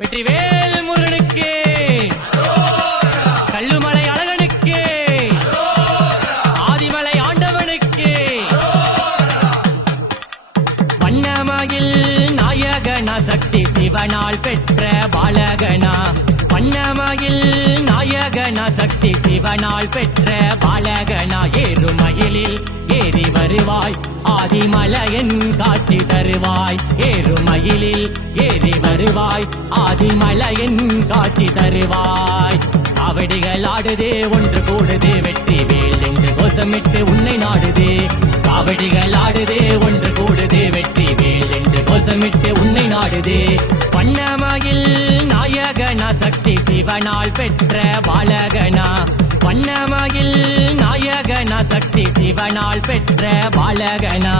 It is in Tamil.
வெற்றிவேல் முருகனுக்கு, கல்லுமலை அழகனுக்கு, ஆதிமலை ஆண்டவனுக்கு, வண்ணமயில் நாயகனா சக்தி சிவனால் பெற்ற பாலகனா, வண்ணமயில் நாயகனா சக்தி சிவனால் பெற்ற பாலகனா, ஏறுமயிலில் ஏறி வருவாய் ஆதிமலையன் காட்சி தருவாய், ஏறுமயிலில் ஏறி வருவாய் ஆதிமலையன் காட்சி தருவாய். காவடிகள் ஆடுதே ஒன்று கூடுதே வெற்றிவேல் என்று கோஷமிட்டு உன்னை நாடுதே, காவடிகள் ஆடுதே ஒன்று கூடுதே வெற்றிவேல் என்று கோஷமிட்டு உன்னை நாடுதே. வண்ணமயில் நாயகனா சக்தி சிவனால் பெற்ற பாலகனா, வண்ணமயில் நாயகனா சக்தி சிவனால் பெற்ற பாலகனா.